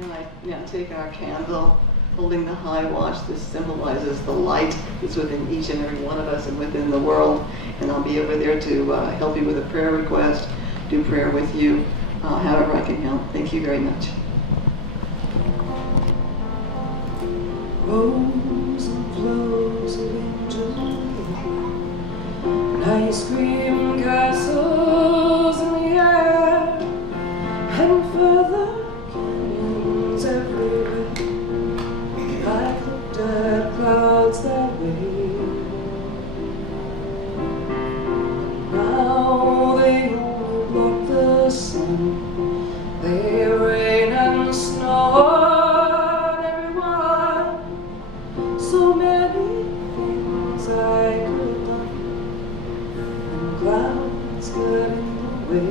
And I now take our candle, holding the high watch. This symbolizes the light that's within each and every one of us and within the world. And I'll be over there to help you with a prayer request, do prayer with you, however I can help. Thank you very much. Rows and flows of angel and ice cream castles in the air, and further canyons everywhere. I've looked at clouds that way. Now they only block the sun. They rain and snow. So many things I could have done, and clouds got in the way.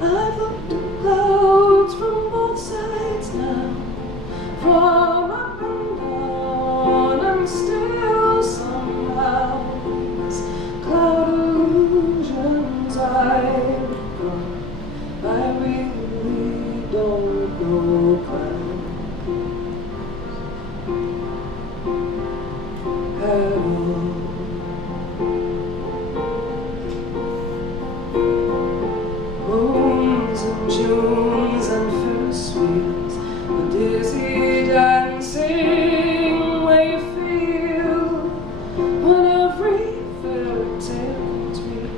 I've looked at clouds from both sides now, from up and down, and still somehow these cloud illusions I've got, I really don't know clouds at all. Moons and Junes and Ferris wheels, the dizzy dancing way you feel when every fairy tale comes real.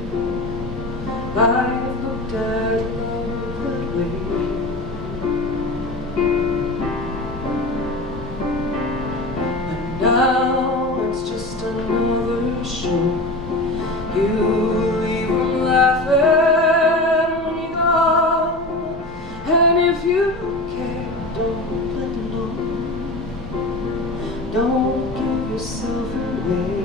I've looked at love that way. Now it's just another show. You even laughing when you go, and if you care, don't let me know. Don't give yourself away.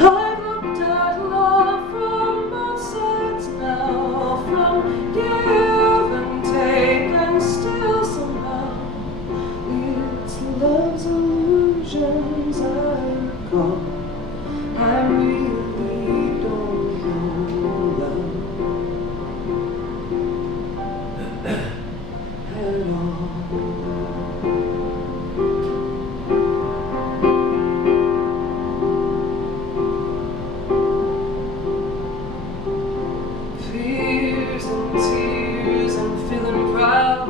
I've looked at love from both sides now, from give and take, and still somehow it's love's illusions I recall. I really don't know love at all. Fears and tears and feeling proud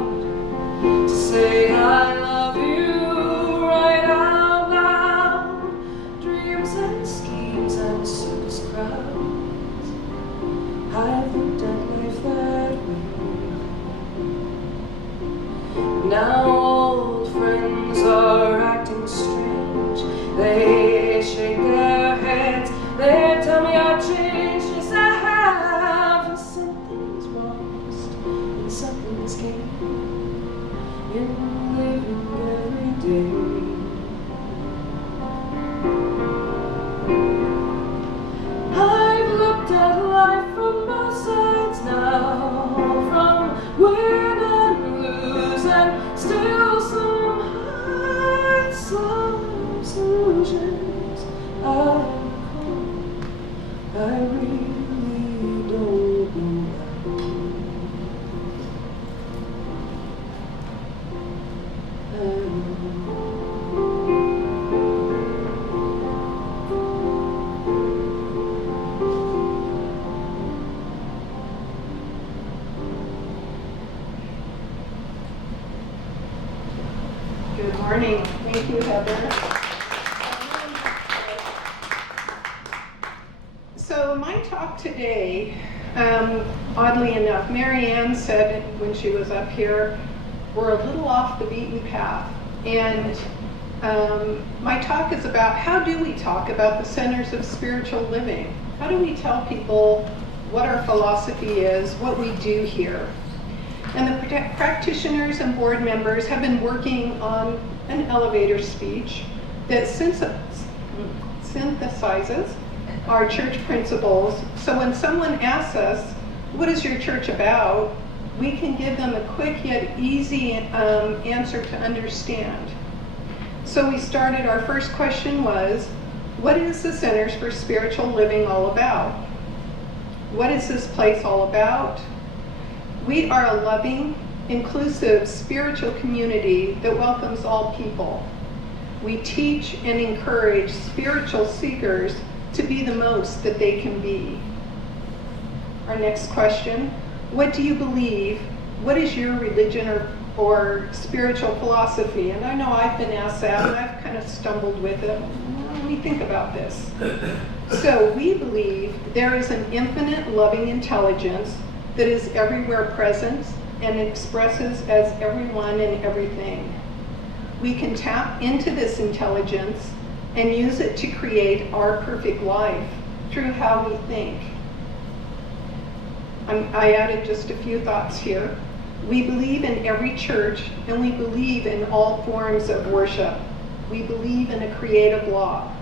to say I love you right out loud. Dreams and schemes and circus crowds, I've looked at life that way. Now old friends are acting strange. They shake their heads, they tell me I've changed. Yes, I have, and something's lost and something's gained in living every day. I've looked at life from both sides now, from win and lose, and still some high illusions I recall. I really don't know Good morning. Thank you, Heather. So my talk today, oddly enough, Mary Ann said when she was up here, we're a little off the beaten path. And my talk is about how do we talk about the centers of spiritual living? How do we tell people what our philosophy is, what we do here? And the practitioners and board members have been working on an elevator speech that synthesizes our church principles. So when someone asks us, what is your church about? We can give them a quick yet easy answer to understand. So we started, our first question was, What is the Centers for Spiritual Living all about? What is this place all about? We are a loving, inclusive, spiritual community that welcomes all people. We teach and encourage spiritual seekers to be the most that they can be. Our next question, what do you believe? What is your religion or spiritual philosophy? And I know I've been asked that, and I've kind of stumbled with it. Let me think about this. So we believe there is an infinite loving intelligence that is everywhere present and expresses as everyone and everything. We can tap into this intelligence and use it to create our perfect life through how we think. I added just a few thoughts here. We believe in every church, and we believe in all forms of worship. We believe in a creative law.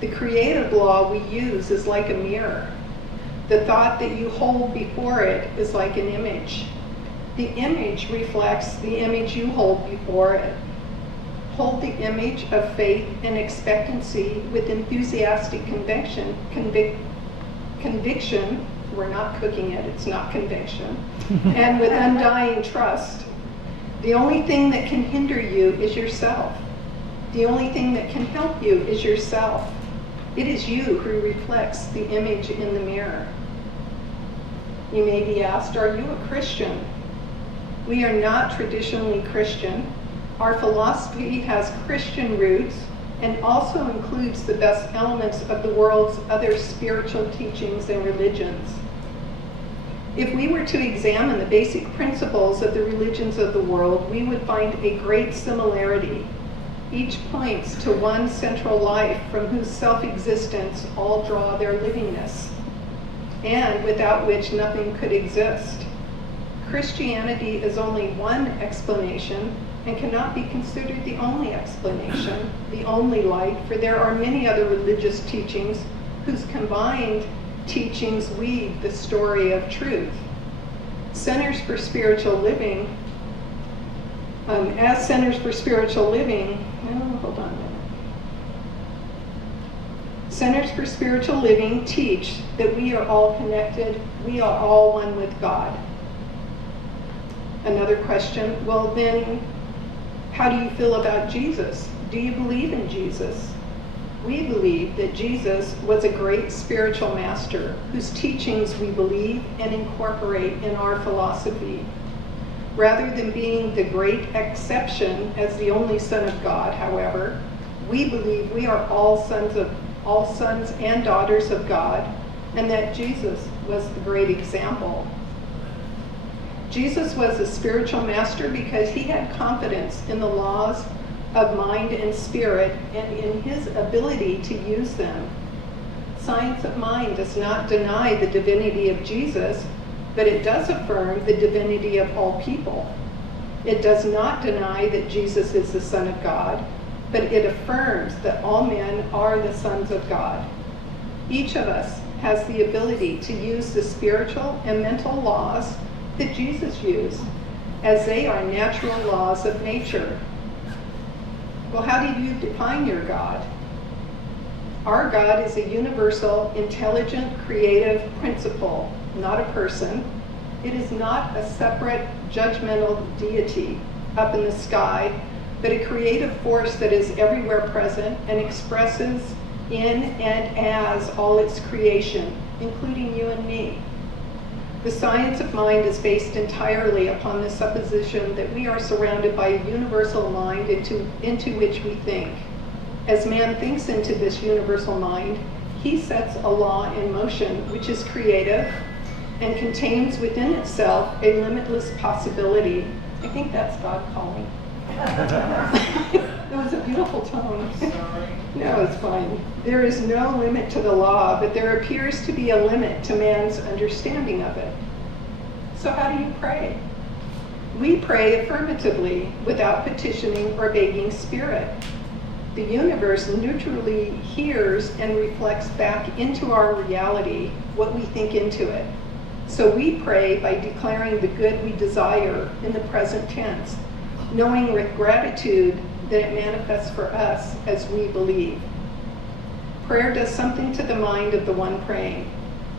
The creative law we use is like a mirror. The thought that you hold before it is like an image. The image reflects the image you hold before it. Hold the image of faith and expectancy with enthusiastic conviction. We're not cooking it, it's not conviction. And with undying trust. The only thing that can hinder you is yourself. The only thing that can help you is yourself. It is you who reflects the image in the mirror. You may be asked, are you a Christian? We are not traditionally Christian. Our philosophy has Christian roots and also includes the best elements of the world's other spiritual teachings and religions. If we were to examine the basic principles of the religions of the world, we would find a great similarity. Each points to one central life from whose self-existence all draw their livingness, and without which nothing could exist. Christianity is only one explanation and cannot be considered the only explanation, the only light, for there are many other religious teachings whose combined teachings weave the story of truth. Centers for Spiritual Living, as Centers for Spiritual Living, hold on a minute. Centers for Spiritual Living teach that we are all connected, we are all one with God. Another question, well then, how do you feel about Jesus? Do you believe in Jesus? We believe that Jesus was a great spiritual master whose teachings we believe and incorporate in our philosophy. Rather than being the great exception as the only Son of God, however, we believe we are all sons and daughters of God, and that Jesus was the great example. Jesus was a spiritual master because he had confidence in the laws of mind and spirit and in his ability to use them. Science of mind does not deny the divinity of Jesus, but it does affirm the divinity of all people. It does not deny that Jesus is the Son of God, but it affirms that all men are the sons of God. Each of us has the ability to use the spiritual and mental laws that Jesus used, as they are natural laws of nature. Well, how do you define your God? Our God is a universal, intelligent, creative principle, not a person. It is not a separate, judgmental deity up in the sky, but a creative force that is everywhere present and expresses in and as all its creation, including you and me. The science of mind is based entirely upon the supposition that we are surrounded by a universal mind into which we think. As man thinks into this universal mind, he sets a law in motion which is creative and contains within itself a limitless possibility. I think that's God calling. That was a beautiful tone. No, it's fine. There is no limit to the law, but there appears to be a limit to man's understanding of it. So how do you pray? We pray affirmatively, without petitioning or begging spirit. The universe neutrally hears and reflects back into our reality what we think into it. So we pray by declaring the good we desire in the present tense, knowing with gratitude that it manifests for us as we believe. Prayer does something to the mind of the one praying.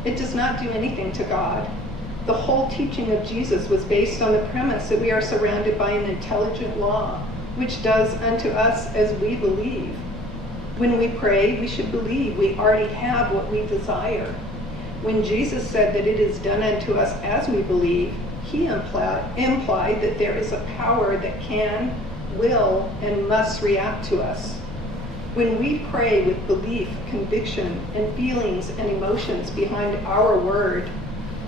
It does not do anything to God. The whole teaching of Jesus was based on the premise that we are surrounded by an intelligent law, which does unto us as we believe. When we pray, we should believe we already have what we desire. When Jesus said that it is done unto us as we believe, he implied that there is a power that can, will, and must react to us. When we pray with belief, conviction, and feelings and emotions behind our word,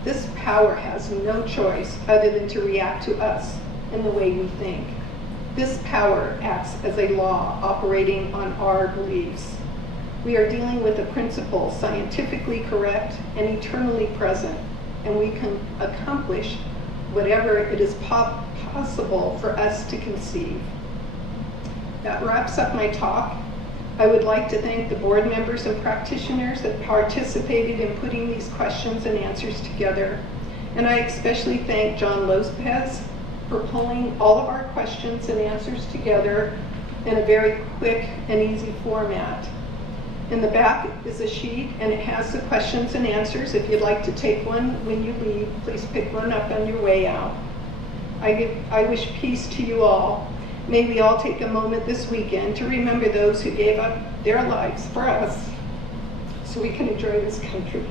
this power has no choice other than to react to us in the way we think. This power acts as a law operating on our beliefs. We are dealing with a principle scientifically correct and eternally present, and we can accomplish whatever it is possible for us to conceive. That wraps up my talk. I would like to thank the board members and practitioners that participated in putting these questions and answers together. And I especially thank John Lopez for pulling all of our questions and answers together in a very quick and easy format. In the back is a sheet, and it has the questions and answers. If you'd like to take one when you leave, please pick one up on your way out. I wish peace to you all. May we all take a moment this weekend to remember those who gave up their lives for us so we can enjoy this country.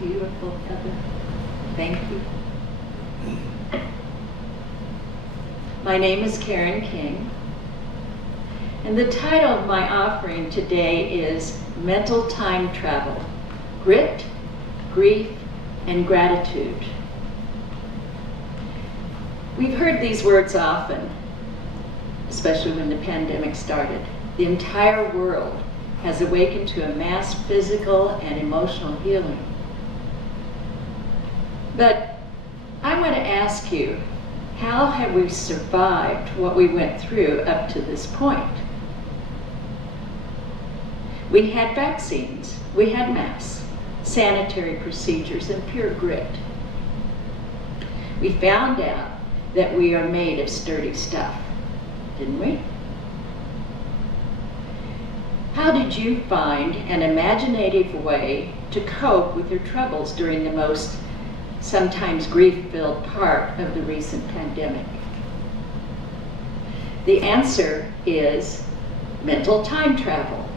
Beautiful, Heather. Thank you. My name is Karen King, and the title of my offering today is Mental Time Travel, Grit, Grief, and Gratitude. We've heard these words often, especially when the pandemic started. The entire world has awakened to a mass physical and emotional healing. But I want to ask you, how have we survived what we went through up to this point? We had vaccines, we had masks, sanitary procedures, and pure grit. We found out that we are made of sturdy stuff. didn't we? How did you find an imaginative way to cope with your troubles during the most sometimes grief-filled part of the recent pandemic? The answer is mental time travel.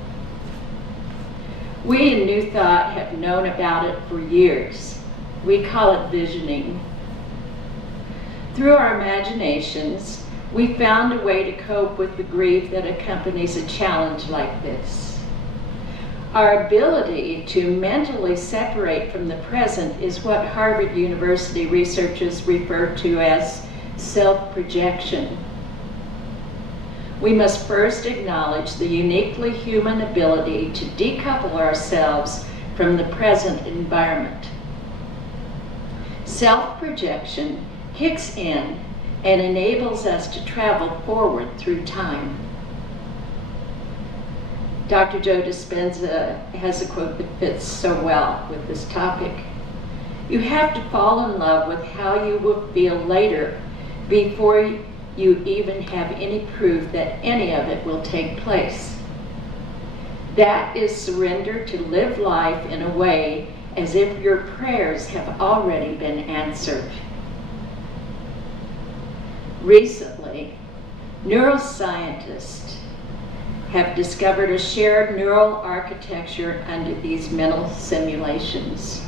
We in New Thought have known about it for years. We call it visioning. Through our imaginations, we found a way to cope with the grief that accompanies a challenge like this. Our ability to mentally separate from the present is what Harvard University researchers refer to as self-projection. We must first acknowledge the uniquely human ability to decouple ourselves from the present environment. Self-projection kicks in and enables us to travel forward through time. Dr. Joe Dispenza has a quote that fits so well with this topic. You have to fall in love with how you will feel later before you even have any proof that any of it will take place. That is surrender to live life in a way as if your prayers have already been answered. Recently, neuroscientists have discovered a shared neural architecture under these mental simulations.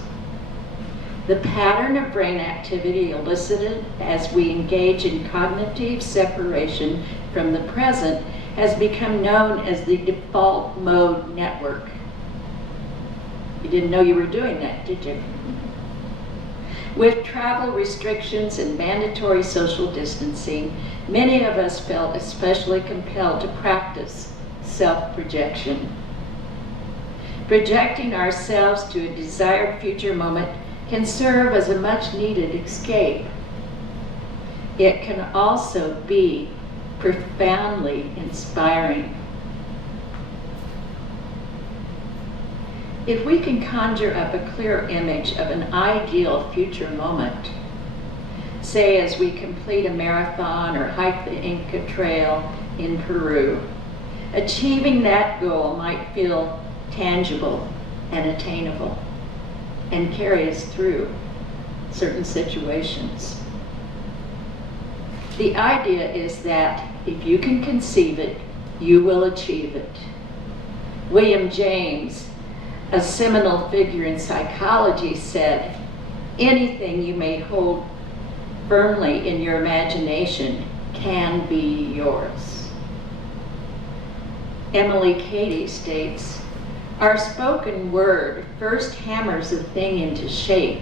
The pattern of brain activity elicited as we engage in cognitive separation from the present has become known as the default mode network. You didn't know you were doing that, did you? With travel restrictions and mandatory social distancing, many of us felt especially compelled to practice self-projection. Projecting ourselves to a desired future moment can serve as a much-needed escape. It can also be profoundly inspiring. If we can conjure up a clear image of an ideal future moment, say as we complete a marathon or hike the Inca Trail in Peru, achieving that goal might feel tangible and attainable and carry us through certain situations. The idea is that if you can conceive it, you will achieve it. William James, a seminal figure in psychology, said, anything you may hold firmly in your imagination can be yours. Emily Cady states, our spoken word first hammers a thing into shape.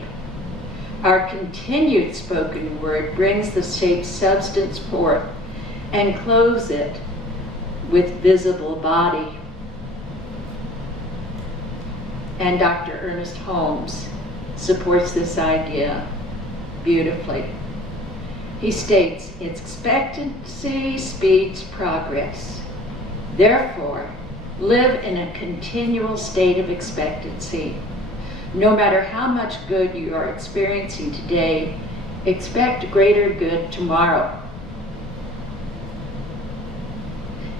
Our continued spoken word brings the shape's substance forth and clothes it with visible body. And Dr. Ernest Holmes supports this idea beautifully. He states, expectancy speeds progress. Therefore, live in a continual state of expectancy. No matter how much good you are experiencing today, expect greater good tomorrow.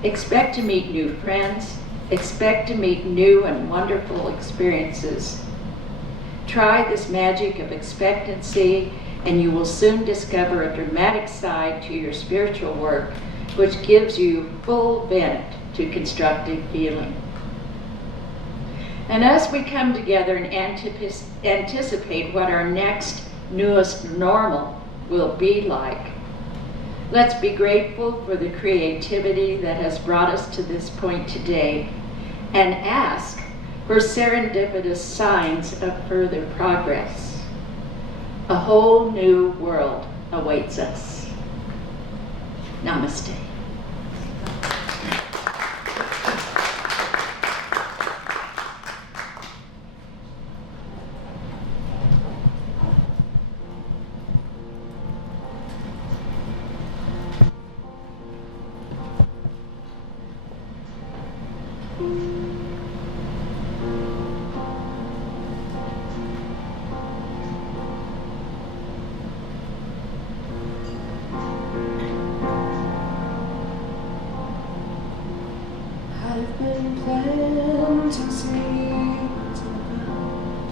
Expect to meet new friends. Expect to meet new and wonderful experiences. Try this magic of expectancy, and you will soon discover a dramatic side to your spiritual work, which gives you full vent to constructive feeling. And as we come together and anticipate what our next newest normal will be like, let's be grateful for the creativity that has brought us to this point today and ask for serendipitous signs of further progress. A whole new world awaits us. Namaste. been planting seeds in the ground,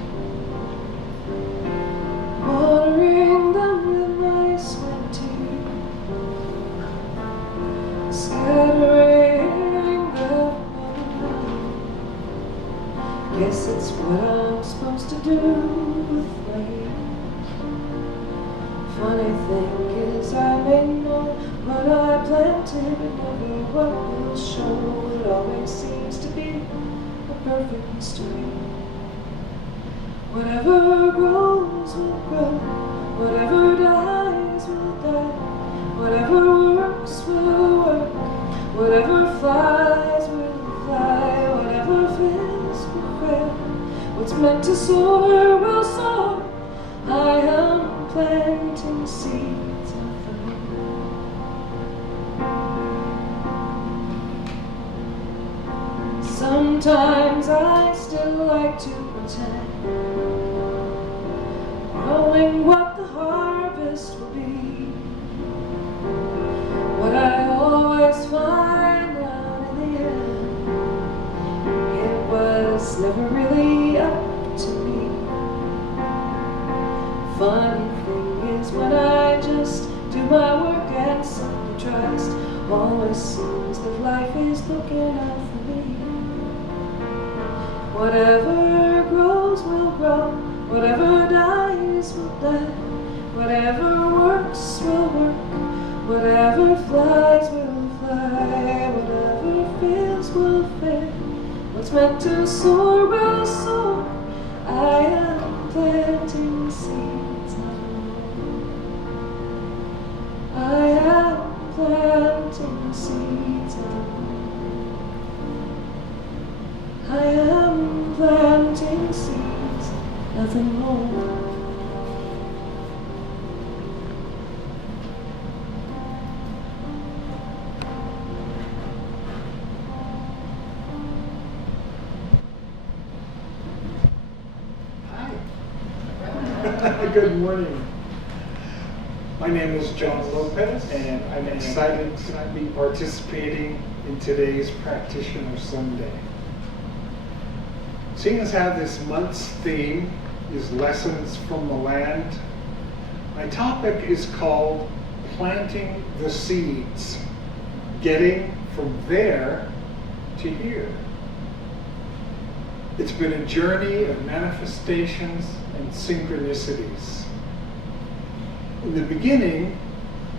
watering them with my sweat tears, scattering them around. Guess it's what I'm supposed to do with rain. Funny thing is, I may know what I planted, but never what will show. It always seems to be a perfect mystery. Whatever grows will grow, whatever dies will die, whatever works will work, whatever flies will fly, whatever fails will fail. What's meant to soar will soar. I am planting seeds in the ground. Sometimes I still like to pretend, knowing what the harvest will be. What I always find out in the end, it was never really up to me. Funny thing is, when I just do my work and simply trust, always seems that life is looking out for me. Whatever grows will grow, whatever dies will die, whatever works will work, whatever flies will fly, whatever fails will fail. What's meant to soar will soar. I am planting seeds now. I am planting seeds now. I am planting seeds, nothing more. Good morning. My name is John Lopez, and I'm excited to be participating in today's Practitioner Sunday. Seeing as how this month's theme is Lessons from the Land, my topic is called Planting the Seeds, Getting from There to Here. It's been a journey of manifestations and synchronicities. In the beginning,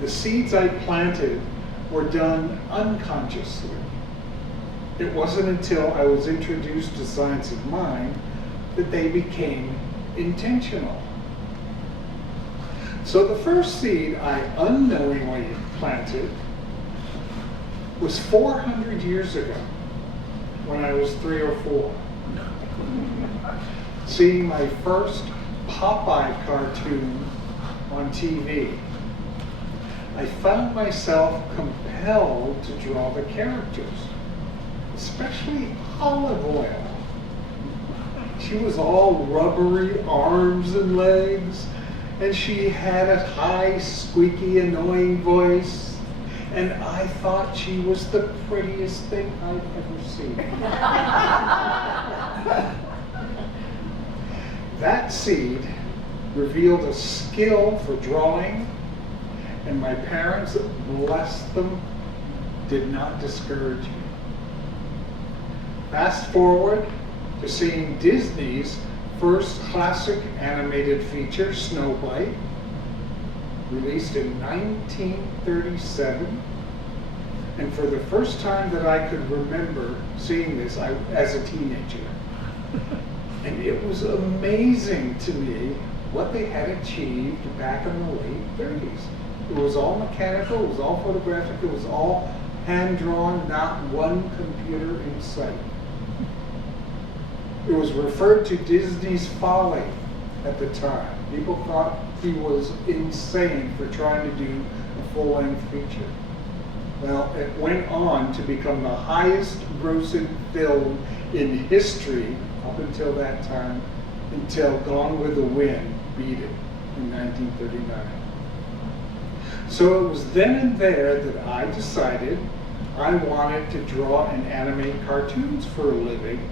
the seeds I planted were done unconsciously. It wasn't until I was introduced to Science of Mind that they became intentional. So the first seed I unknowingly planted was 400 years ago, when I was 3 or 4. Seeing my first Popeye cartoon on TV, I found myself compelled to draw the characters, especially Olive Oil. She was all rubbery arms and legs, and she had a high, squeaky, annoying voice, and I thought she was the prettiest thing I'd ever seen. That seed revealed a skill for drawing, and my parents, bless them, did not discourage me. Fast forward to seeing Disney's first classic animated feature, Snow White, released in 1937. And for the first time that I could remember seeing this, as a teenager. And it was amazing to me what they had achieved back in the late 30s. It was all mechanical, it was all photographic, it was all hand-drawn, not one computer in sight. It was referred to Disney's folly at the time. People thought he was insane for trying to do a full-length feature. Well, it went on to become the highest grossing film in history up until that time, until Gone with the Wind beat it in 1939. So it was then and there that I decided I wanted to draw and animate cartoons for a living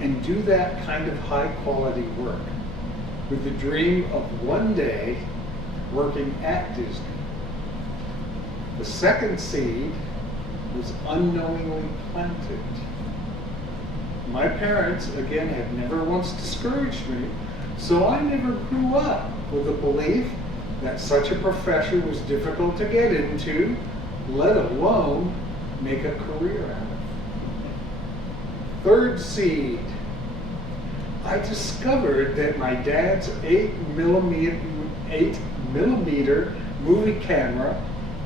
and do that kind of high quality work, with the dream of one day working at Disney. The second seed was unknowingly planted. My parents, again, had never once discouraged me, so I never grew up with the belief that such a profession was difficult to get into, let alone make a career out of. Third seed, I discovered that my dad's 8mm movie camera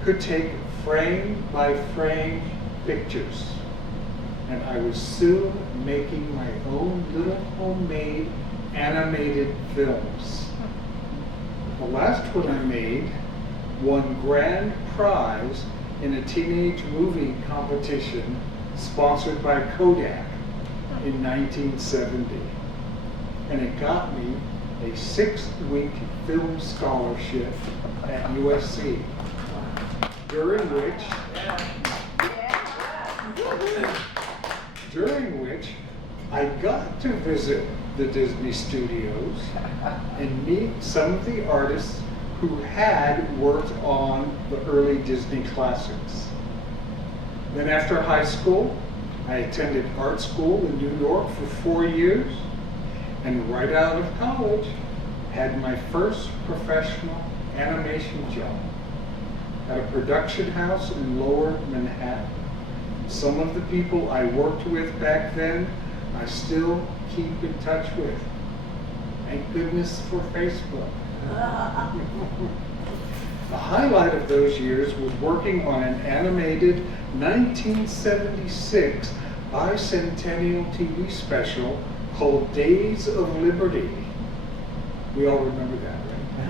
could take frame by frame pictures. And I was soon making my own little homemade animated films. The last one I made won grand prize in a teenage movie competition sponsored by Kodak in 1970. And it got me a 6-week film scholarship at USC, during which I got to visit the Disney studios and meet some of the artists who had worked on the early Disney classics. Then after high school, I attended art school in New York for 4 years, and right out of college, had my first professional animation job at a production house in Lower Manhattan. Some of the people I worked with back then, I still keep in touch with. Thank goodness for Facebook. The highlight of those years was working on an animated 1976 bicentennial TV special called Days of Liberty. We all remember that,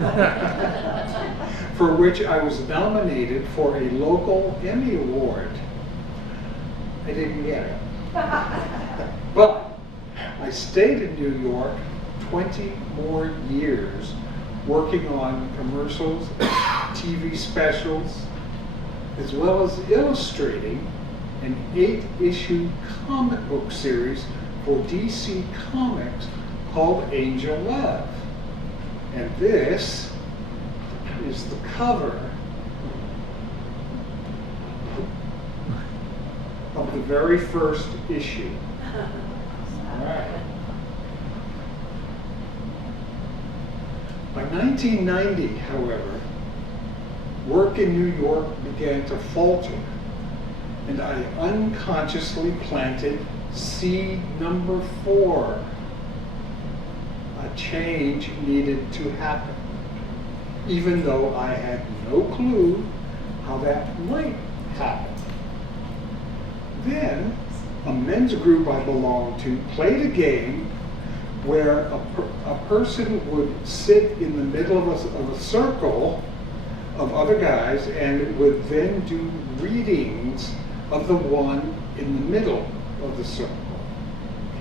right? For which I was nominated for a local Emmy Award. I didn't get it. But I stayed in New York 20 more years working on commercials, TV specials, as well as illustrating an 8-issue comic book series for DC Comics called Angel Love. And this is the cover of the very first issue. All right. By 1990, however, work in New York began to falter, and I unconsciously planted seed number 4. A change needed to happen, even though I had no clue how that might happen. Then, a men's group I belonged to played a game where a person would sit in the middle of a circle of other guys and would then do readings of the one in the middle of the circle.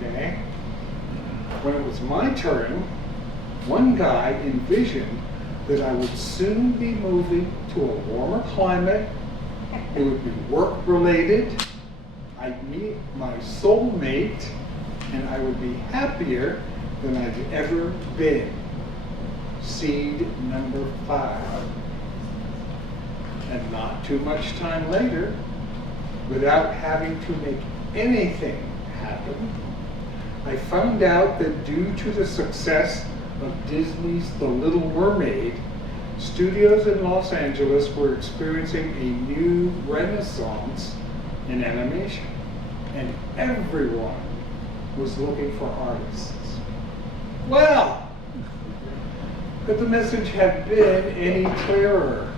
Okay? When it was my turn, one guy envisioned that I would soon be moving to a warmer climate. It would be work-related. I'd meet my soulmate, and I would be happier than I'd ever been. Seed number 5. And not too much time later, without having to make anything happen, I found out that due to the success of Disney's The Little Mermaid, studios in Los Angeles were experiencing a new renaissance in animation, and everyone was looking for artists. Well, could the message have been any clearer?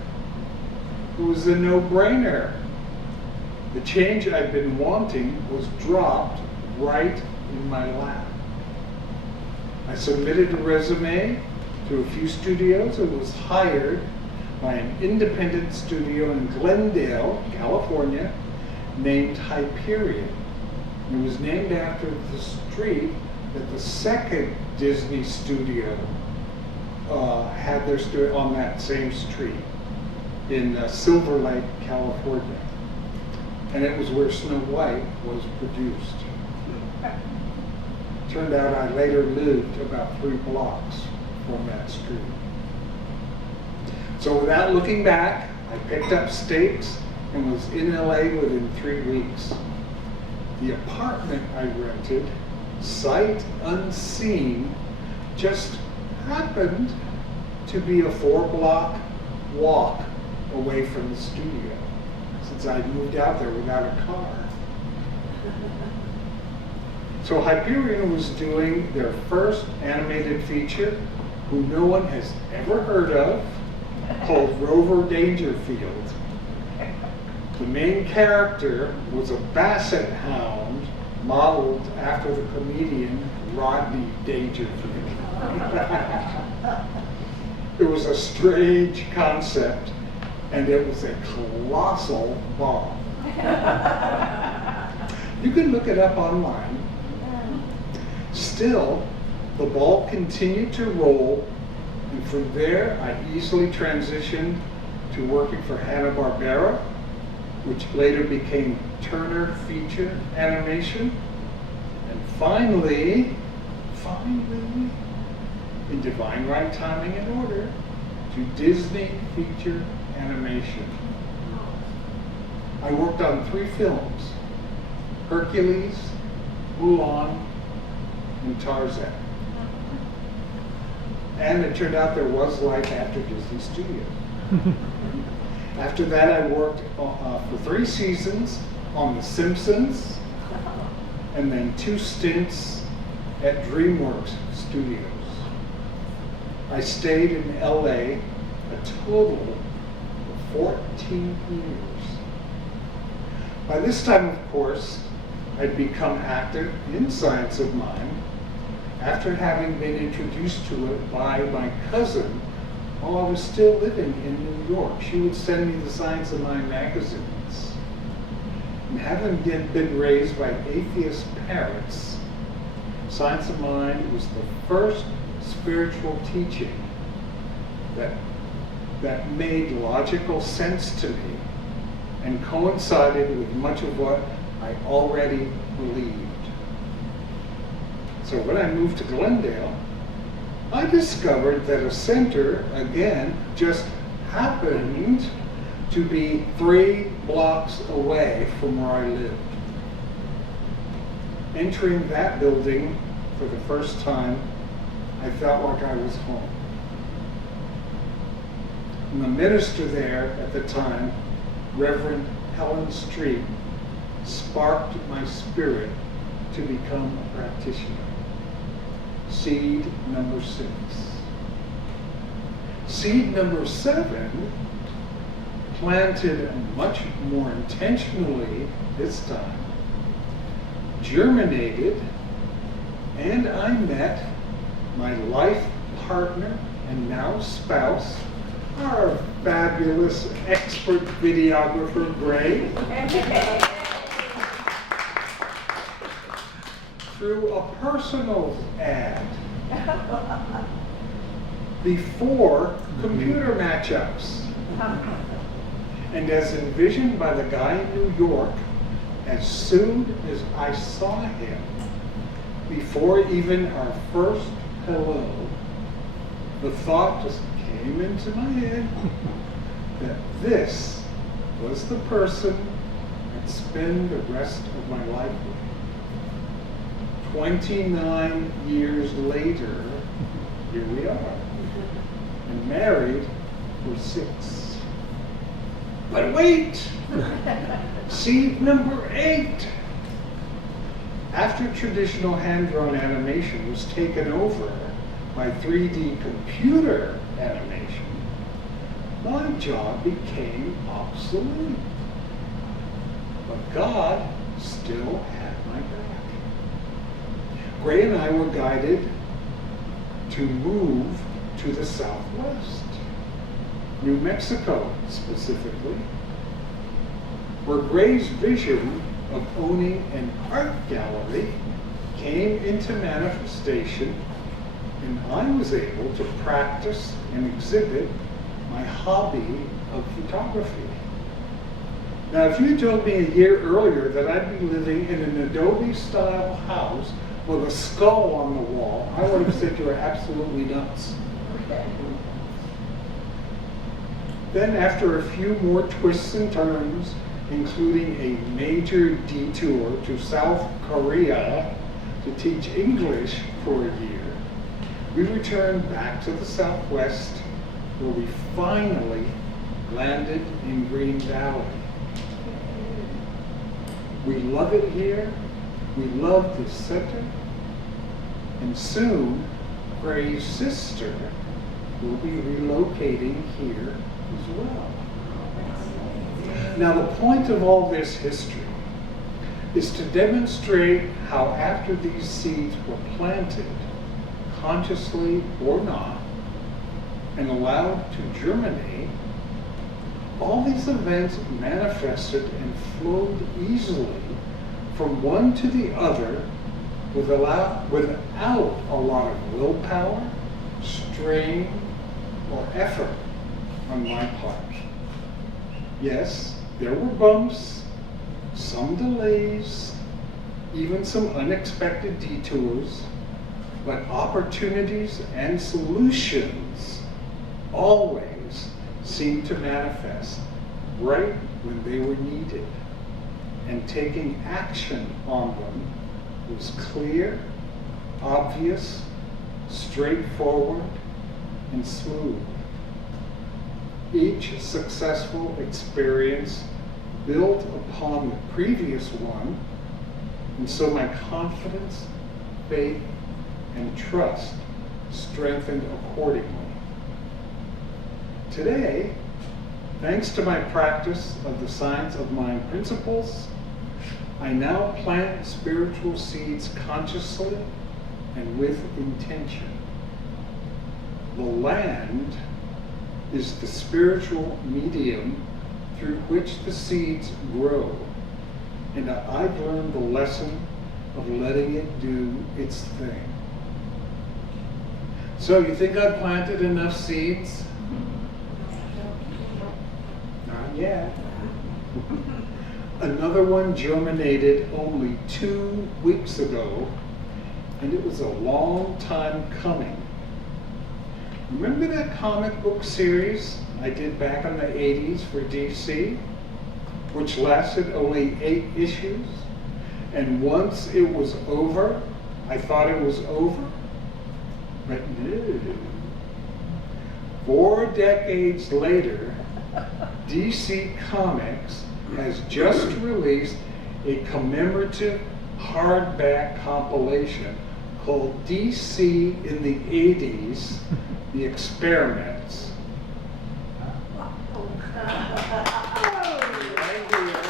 It was a no-brainer. The change I'd been wanting was dropped right in my lap. I submitted a resume to a few studios and was hired by an independent studio in Glendale, California, named Hyperion. It was named after the street that the second Disney studio had their studio on that same street in Silver Lake, California. and it was where Snow White was produced. Turned out I later lived about 3 blocks from that street. So without looking back, I picked up stakes and was in LA within 3 weeks. The apartment I rented, sight unseen, just happened to be a 4-block walk away from the studio, since I'd moved out there without a car. So Hyperion was doing their first animated feature, who no one has ever heard of, called Rover Dangerfield. The main character was a basset hound modeled after the comedian Rodney Dangerfield. It was a strange concept, and it was a colossal bomb. You can look it up online. Still, the ball continued to roll, and from there I easily transitioned to working for Hanna-Barbera, which later became Turner Feature Animation, and finally, in divine right timing and order, to Disney Feature Animation. I worked on 3 films: Hercules, Mulan, and Tarzan. And it turned out there was life after Disney Studios. After that, I worked for 3 seasons on The Simpsons, and then 2 stints at DreamWorks Studios. I stayed in LA a total of 14 years. By this time, of course, I'd become active in Science of Mind after having been introduced to it by my cousin while I was still living in New York. She would send me the Science of Mind magazines. And having been raised by atheist parents, Science of Mind was the first spiritual teaching that made logical sense to me and coincided with much of what I already believed. So when I moved to Glendale, I discovered that a center, again, just happened to be 3 blocks away from where I lived. Entering that building for the first time, I felt like I was home. And the minister there at the time, Reverend Helen Street, sparked my spirit to become a practitioner. Seed number 6. Seed number 7, planted much more intentionally this time, germinated, and I met my life partner and now spouse, our fabulous expert videographer, Gray, through a personal ad before computer matchups. And as envisioned by the guy in New York, as soon as I saw him, before even our first hello, the thought just came into my head that this was the person I'd spend the rest of my life with. 29 years later, here we are, and married for 6. But wait! Seed number 8. After traditional hand-drawn animation was taken over by 3D computer animation, my job became obsolete. But God still had my back. Gray and I were guided to move to the Southwest, New Mexico specifically, where Gray's vision of owning an art gallery came into manifestation, and I was able to practice and exhibit my hobby of photography. Now, if you told me a year earlier that I'd be living in an adobe-style house with a skull on the wall, I would have said you were absolutely nuts. Then, after a few more twists and turns, including a major detour to South Korea to teach English for a year, we returned back to the Southwest, where we finally landed in Green Valley. We love it here, we love the center, and soon Gray's sister will be relocating here as well. Now, the point of all this history is to demonstrate how after these seeds were planted, consciously or not, and allowed to germinate, all these events manifested and flowed easily from one to the other without a lot of willpower, strain, or effort on my part. Yes, there were bumps, some delays, even some unexpected detours, but opportunities and solutions always seemed to manifest right when they were needed, and taking action on them was clear, obvious, straightforward, and smooth. Each successful experience built upon the previous one, and so my confidence, faith, and trust strengthened accordingly. Today, thanks to my practice of the science of mind principles, I now plant spiritual seeds consciously and with intention. The land is the spiritual medium through which the seeds grow, and I've learned the lesson of letting it do its thing. So, you think I've planted enough seeds? Not yet. Another one germinated only 2 weeks ago, and it was a long time coming. Remember that comic book series I did back in the 80s for DC, which lasted only 8 issues? And once it was over, I thought it was over? But no. 4 decades later, DC Comics has just released a commemorative hardback compilation called DC in the 80s, The Experiments. Right here.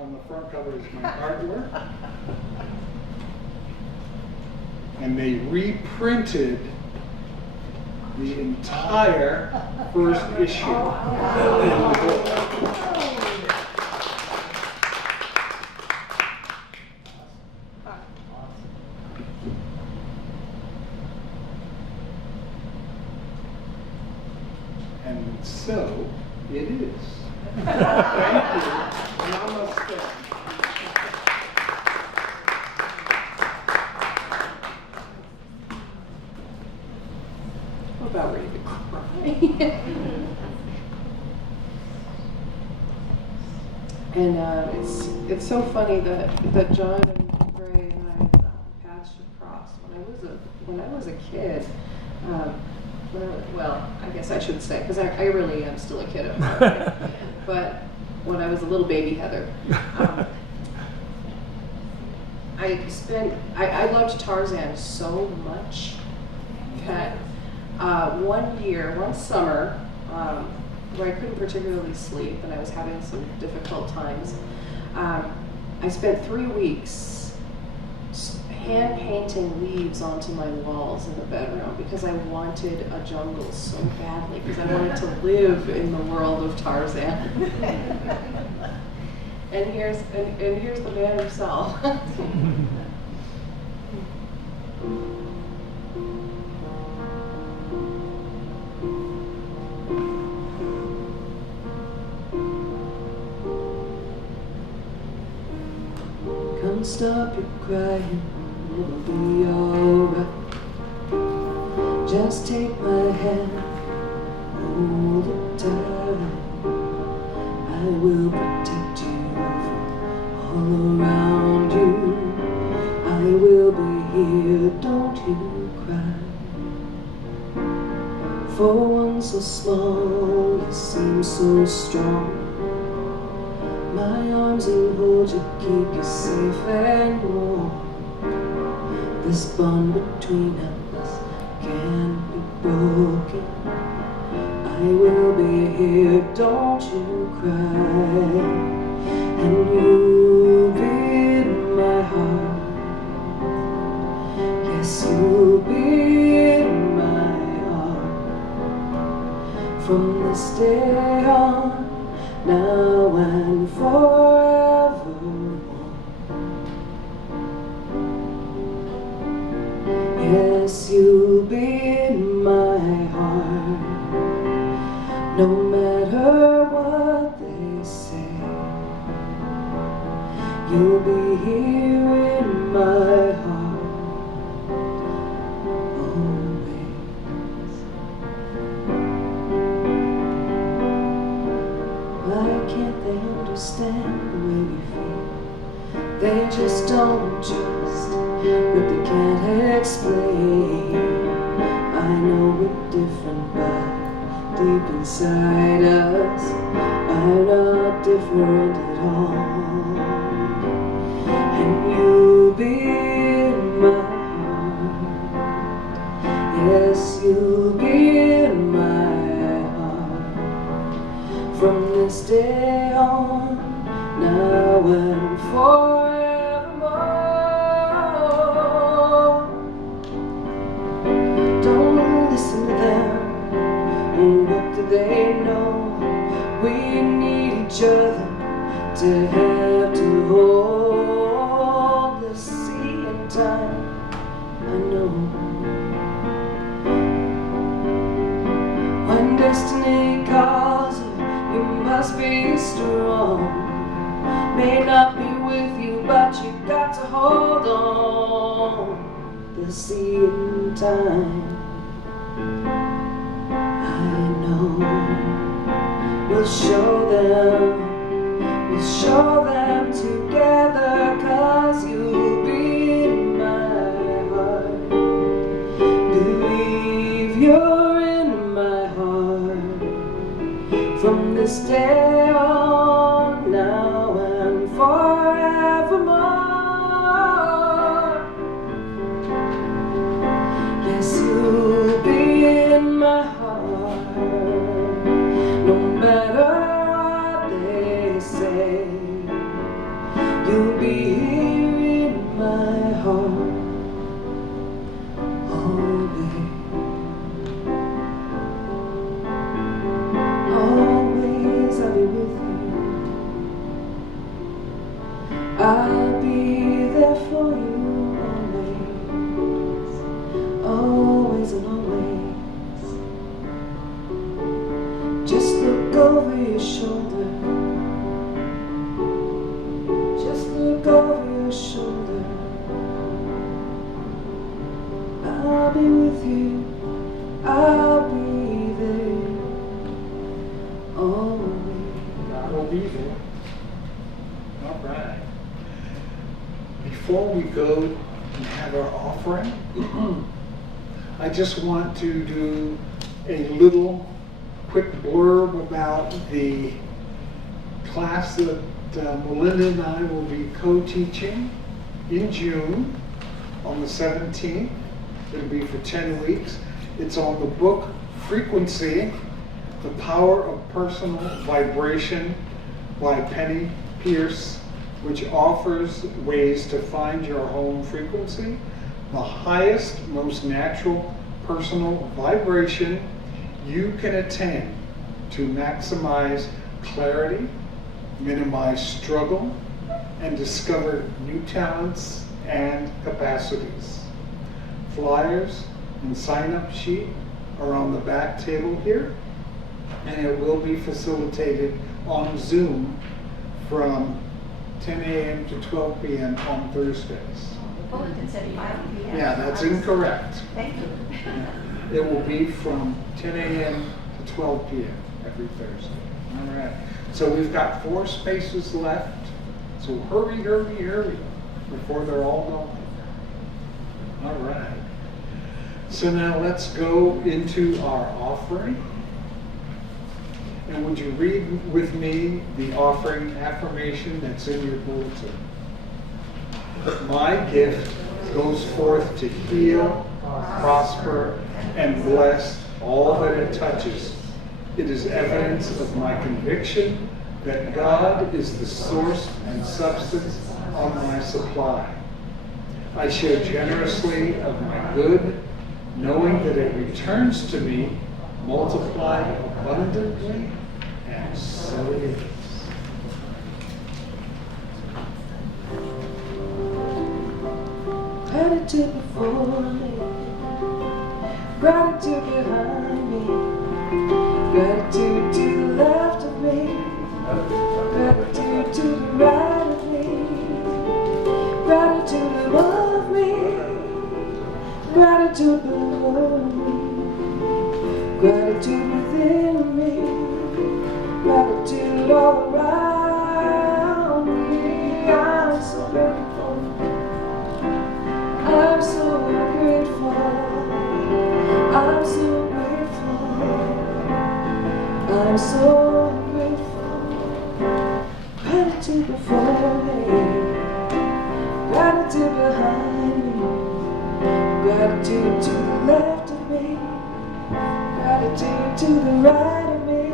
On the front cover is my artwork. And they reprinted the entire first issue in the book. And so it is. Thank you. Namaste. I'm about ready to cry. And it's so funny that John and Gray and I paths should cross. When I was a kid, well, I guess I should say, because I really am still a kid at heart. But when I was a little baby Heather, I loved Tarzan so much that one summer, where I couldn't particularly sleep and I was having some difficult times, I spent 3 weeks hand painting leaves onto my walls in the bedroom because I wanted a jungle so badly, because I wanted to live in the world of Tarzan. And here's the man himself. Don't stop your crying, it'll be alright. Just take my hand, hold it tight. I will protect you from all around you. I will be here, don't you cry. For one so small, you seem so strong. My arms will hold you, keep you safe and warm. This bond between us can't be broken. I will be here, don't you cry. And you'll be in my heart. Yes, you'll be in my heart. From this day on, now and forevermore. Yes, you'll be in my heart. No matter what they say, you'll be here in my heart always. Why can't they understand the way we feel? They just don't trust what they can't explain. I know we're different, but deep inside us, I'm not different at all. And you'll be in my heart. Yes, you'll be in my heart. From this day on, now and forevermore. Don't listen to them. And what do they know? We need each other to have to hold the sea in time. I know when destiny calls you, you must be strong. May not be with you, but you got to hold on. The sea in time. We'll show them together, 'cause you'll be in my heart. Believe you're in my heart. From this day on, now and forevermore. Yes, you'll be in my heart. No matter what they say, you'll be here in my heart always. Always I'll be with you. I'll be there for you always. Always and always. Just look over your shoulder. Just look over your shoulder. I'll be with you. I'll be there always. God will be there. All right. Before we go and have our offering, I just want to do a little quick blurb about the class that Melinda and I will be co-teaching in June on the 17th. It'll be for 10 weeks. It's on the book Frequency, The Power of Personal Vibration by Penny Pierce, which offers ways to find your home frequency, the highest, most natural personal vibration you can attain to maximize clarity, minimize struggle, and discover new talents and capacities. Flyers and sign-up sheet are on the back table here, and it will be facilitated on Zoom from 10 a.m. to 12 p.m. on Thursdays. The bulletin said 5 p.m. Yeah, that's incorrect. Thank you. It will be from 10 a.m. to 12 p.m. every Thursday. All right. So we've got 4 spaces left. So hurry, hurry, hurry before they're all gone. All right. So now let's go into our offering. And would you read with me the offering affirmation that's in your bulletin? My gift goes forth to heal, prosper, and bless all that it touches. It is evidence of my conviction that God is the source and substance of my supply. I share generously of my good, knowing that it returns to me multiplied abundantly, and so it is. Gratitude before me, gratitude behind me, gratitude to the left of me, gratitude to the right of me, gratitude above me, gratitude below me, gratitude within me, gratitude all around me. I'm so grateful. I'm so grateful. I'm so grateful. I'm so grateful. Gratitude before me, gratitude behind me, gratitude to the left of me, gratitude to the right of me,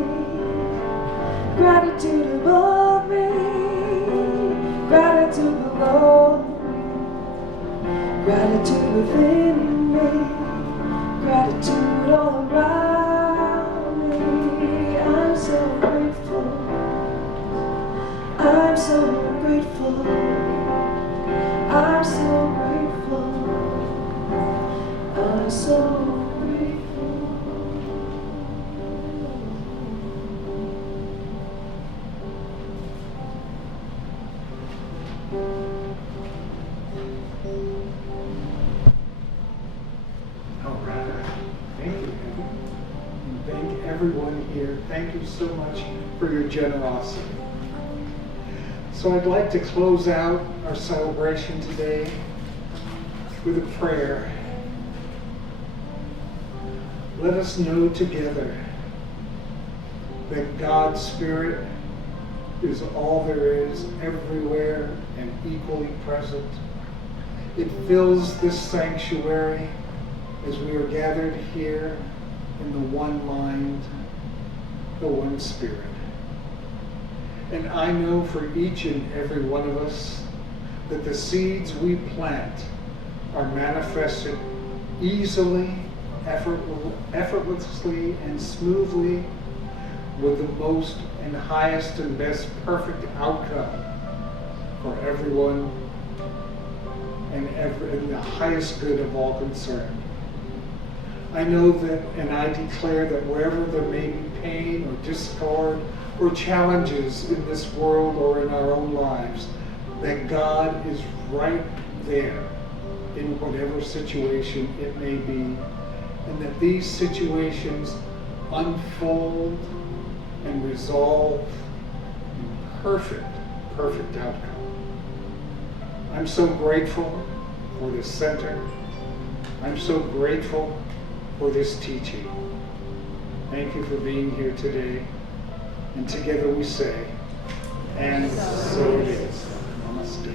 gratitude above me, gratitude below me, gratitude within me, gratitude all around me. I'm so grateful. I'm so grateful. I'm so grateful. I'm so grateful. All right. Thank you, Heather. And thank everyone here. Thank you so much for your generosity. So I'd like to close out our celebration today with a prayer. Let us know together that God's Spirit is all there is, everywhere, and equally present. It fills this sanctuary as we are gathered here in the one mind, the one Spirit. And I know for each and every one of us that the seeds we plant are manifested easily, effortlessly, and smoothly with the most and highest and best perfect outcome for everyone and the highest good of all concerned. I know that, and I declare that wherever there may be pain or discord or challenges in this world or in our own lives, that God is right there in whatever situation it may be, and that these situations unfold and resolve in perfect outcome. I'm so grateful for this center. I'm so grateful for this teaching. Thank you for being here today. And together we say, and so it is. Namaste.